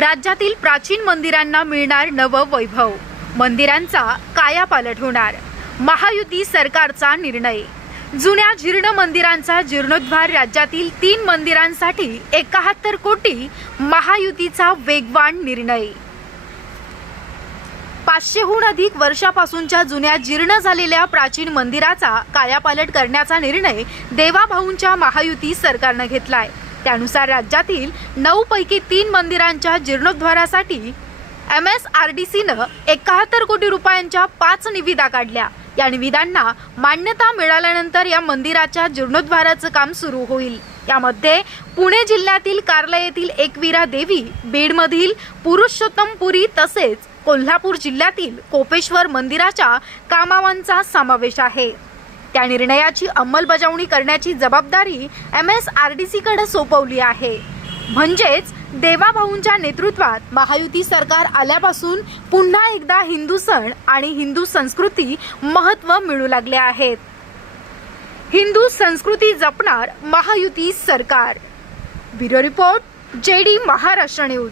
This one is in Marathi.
राज्यातील प्राचीन मंदिरांना मिळणार नवं वैभव. मंदिरांचा कायापालट होणार. महायुती सरकारचा निर्णय. जुन्या जीर्ण मंदिरांचा जीर्णोद्धार राज्यातील तीन मंदिरांसाठी एकाहत्तर कोटी महायुतीचा वेगवान निर्णय. पाचशेहून अधिक वर्षापासूनच्या जुन्या जीर्ण झालेल्या प्राचीन मंदिराचा कायापालट करण्याचा निर्णय देवाभाऊंच्या महायुती सरकारनं घेतलाय. त्यानुसार राज्यातील नऊ पैकी तीन मंदिरांच्या जीर्णोद्धारासाठी एम एस आर डी सीनं एकाहत्तर कोटी रुपयांच्या पाच निविदा काढल्या. या निविदांना मान्यता मिळाल्यानंतर या मंदिराच्या जीर्णोद्धाराचं काम सुरू होईल. यामध्ये पुणे जिल्ह्यातील कार्ला येथील एकवीरा देवी बीडमधील पुरुषोत्तमपुरी तसेच कोल्हापूर जिल्ह्यातील कोपेश्वर मंदिराच्या कामावांचा समावेश आहे. त्या निर्णयाची अंमलबजावणी करण्याची जबाबदारी एम एस आर डी सीकडे सोपवली आहे. म्हणजेच देवाभाऊंच्या नेतृत्वात महायुती सरकार आल्यापासून पुन्हा एकदा हिंदू सण आणि हिंदू संस्कृती महत्त्व मिळू लागले आहेत. हिंदू संस्कृती जपणार महायुती सरकार. Bureau report J D Maharashtra news.